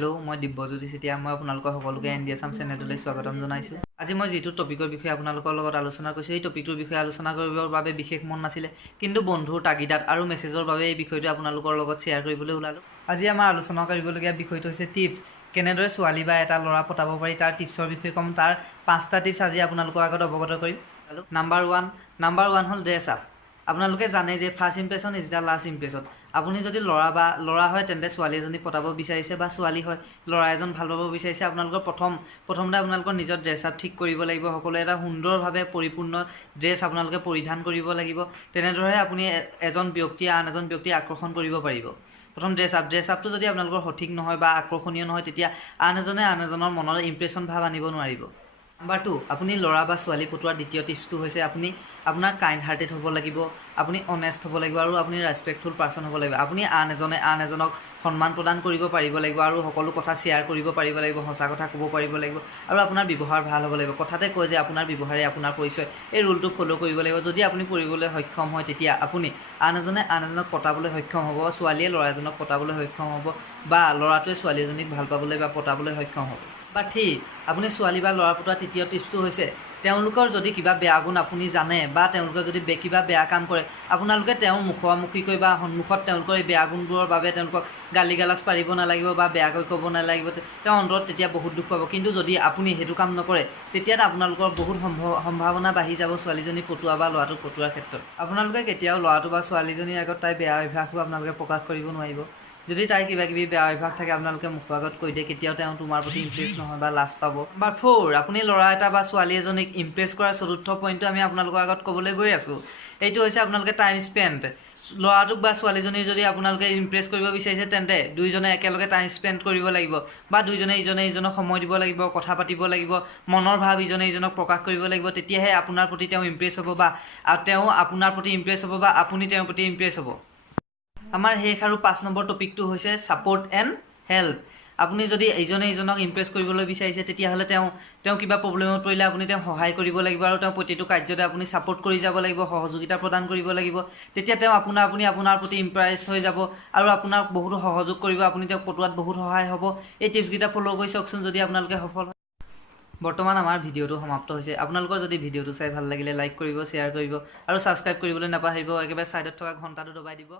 Hello' মই দিব্যজ্যোতি চেতিয়া মই আপোনালোকৰ সকলোকে এনডি আছাম চেনেললৈ স্বাগতম জনাইছোঁ। আজি মই যিটো টপিকৰ বিষয়ে আপোনালোকৰ লগত আলোচনা কৰিছোঁ এই টপিকটোৰ বিষয়ে আলোচনা কৰিবৰ বাবে বিশেষ মন নাছিলে, কিন্তু বন্ধুৰ তাগিদাত আৰু মেছেজৰ বাবে এই বিষয়টো আপোনালোকৰ লগত শ্বেয়াৰ কৰিবলৈ ওলালোঁ। আজি আমাৰ আলোচনা কৰিবলগীয়া বিষয়টো হৈছে টিপছ। কেনেদৰে ছোৱালী বা এটা ল'ৰা পটাব পাৰি তাৰ টিপছৰ বিষয়ে ক'ম। তাৰ 5টা টিপছ আজি আপোনালোকৰ আগত অৱগত কৰিম। নাম্বাৰ ওৱান হ'ল ড্ৰেছ আপ। আপোনালোকে জানে যে first impression is the last impression. আপুনি যদি ল'ৰা হয় তেন্তে ছোৱালী এজনী পটাব বিচাৰিছে, বা ছোৱালী হয় ল'ৰা এজন ভাল পাব বিচাৰিছে, আপোনালোকৰ প্ৰথমতে আপোনালোকৰ নিজৰ ড্ৰেছ আপ ঠিক কৰিব লাগিব। সকলোৱে এটা সুন্দৰভাৱে পৰিপূৰ্ণ ড্ৰেছ আপোনালোকে পৰিধান কৰিব লাগিব। তেনেদৰে আপুনি এজন ব্যক্তিয়ে আন এজন ব্যক্তিক আকৰ্ষণ কৰিব পাৰিব। প্ৰথম ড্ৰেছ আপটো যদি আপোনালোকৰ সঠিক নহয় বা আকৰ্ষণীয় নহয়, তেতিয়া আন এজনৰ মনৰ ইম্প্ৰেশ্যন ভাৱ আনিব নোৱাৰিব। নাম্বাৰ 2, আপুনি ল'ৰা বা ছোৱালী পটোৱাৰ দ্বিতীয় টিপছটো হৈছে আপুনি আপোনাৰ কাইণ্ড হাৰ্টেড হ'ব লাগিব, আপুনি অনেষ্ট হ'ব লাগিব, আৰু আপুনি ৰেচপেক্টফুল পাৰ্চন হ'ব লাগিব। আপুনি আন এজনক সন্মান প্ৰদান কৰিব পাৰিব লাগিব, আৰু সকলো কথা শ্বেয়াৰ কৰিব পাৰিব লাগিব, সঁচা কথা ক'ব পাৰিব লাগিব, আৰু আপোনাৰ ব্যৱহাৰ ভাল হ'ব লাগিব। কথাতে কয় যে আপোনাৰ ব্যৱহাৰে আপোনাৰ পৰিচয়, এই ৰুলটো ফ'ল' কৰিব লাগিব। যদি আপুনি কৰিবলৈ সক্ষম হয় তেতিয়া আপুনি আন এজনক পটাবলৈ সক্ষম হ'ব, ছোৱালীয়ে ল'ৰা এজনক পটাবলৈ সক্ষম হ'ব, বা ল'ৰাটোৱে ছোৱালী এজনীক ভাল পাবলৈ বা পটাবলৈ সক্ষম হ'ব। বা 3, আপুনি ছোৱালী বা ল'ৰা পটোৱা তৃতীয় টিপছটো হৈছে তেওঁলোকৰ যদি কিবা বেয়া গুণ আপুনি জানে, বা তেওঁলোকে যদি কিবা বেয়া কাম কৰে, আপোনালোকে তেওঁৰ মুখামুখিকৈ বা সন্মুখত তেওঁলোকৰ এই বেয়া গুণবোৰৰ বাবে তেওঁলোকক গালি গালাজ পাৰিব নালাগিব বা বেয়াকৈ ক'ব নালাগিব। তেওঁ অন্তৰত তেতিয়া বহুত দুখ পাব। কিন্তু যদি আপুনি সেইটো কাম নকৰে, তেতিয়া আপোনালোকৰ বহুত সম্ভাৱনা বাঢ়ি যাব ছোৱালীজনী পটোৱা বা ল'ৰাটোক পটোৱাৰ ক্ষেত্ৰত। আপোনালোকে কেতিয়াও ল'ৰাটো বা ছোৱালীজনীৰ আগত তাইৰ বেয়া অভ্যাসবোৰ আপোনালোকে প্ৰকাশ কৰিব নোৱাৰিব। যদি তাইৰ কিবাকিবি বেয়া অভ্যাস থাকে আপোনালোকে মুখৰ আগত কৈ দিয়ে, কেতিয়াও তেওঁ তোমাৰ প্ৰতি ইম্প্ৰেছ নহয় বা লাজ পাব। নাম্বাৰ 4, আপুনি ল'ৰা এটা বা ছোৱালী এজনীক ইম্প্ৰেছ কৰাৰ চতুৰ্থ পইণ্টটো আমি আপোনালোকৰ আগত ক'বলৈ গৈ আছোঁ। এইটো হৈছে আপোনালোকে টাইম স্পেণ্ড। ল'ৰাটোক বা ছোৱালীজনী যদি আপোনালোকে ইম্প্ৰেছ কৰিব বিচাৰিছে, তেন্তে দুইজনে একেলগে টাইম স্পেণ্ড কৰিব লাগিব, বা দুইজনে ইজনে সিজনক সময় দিব লাগিব, কথা পাতিব লাগিব, মনৰ ভাৱ ইজনে সিজনক প্ৰকাশ কৰিব লাগিব। তেতিয়াহে আপোনাৰ প্ৰতি তেওঁ ইম্প্ৰেছ হ'ব, বা তেওঁ আপোনাৰ প্ৰতি ইম্প্ৰেছ হ'ব, বা আপুনি তেওঁৰ প্ৰতি ইম্প্ৰেছ হ'ব। আমাৰ শেষ আৰু 5 নম্বৰ টপিকটো হৈছে ছাপৰ্ট এণ্ড হেল্প। আপুনি যদি ইজনে সিজনক ইম্প্ৰেছ কৰিবলৈ বিচাৰিছে, তেতিয়াহ'লে তেওঁ কিবা প্ৰব্লেমত পৰিলে আপুনি তেওঁক সহায় কৰিব লাগিব, আৰু তেওঁ প্ৰতিটো কাৰ্যতে আপুনি ছাপৰ্ট কৰি যাব লাগিব, সহযোগিতা প্ৰদান কৰিব লাগিব। তেতিয়া তেওঁ আপোনাৰ প্ৰতি ইম্প্ৰেছ হৈ যাব, আৰু আপোনাক বহুতো সহযোগ কৰিব, আপুনি তেওঁক পটোৱাত বহুত সহায় হ'ব। এই টিপছকেইটা ফ'ল' কৰি চাওকচোন, যদি আপোনালোকে সফল হয়। বৰ্তমান আমাৰ ভিডিঅ'টো সমাপ্ত হৈছে। আপোনালোকৰ যদি ভিডিঅ'টো চাই ভাল লাগিলে লাইক কৰিব, শ্বেয়াৰ কৰিব, আৰু ছাবস্ক্ৰাইব কৰিবলৈ নাপাহৰিব। একেবাৰে ছাইডত থকা ঘণ্টাটো দবাই দিব।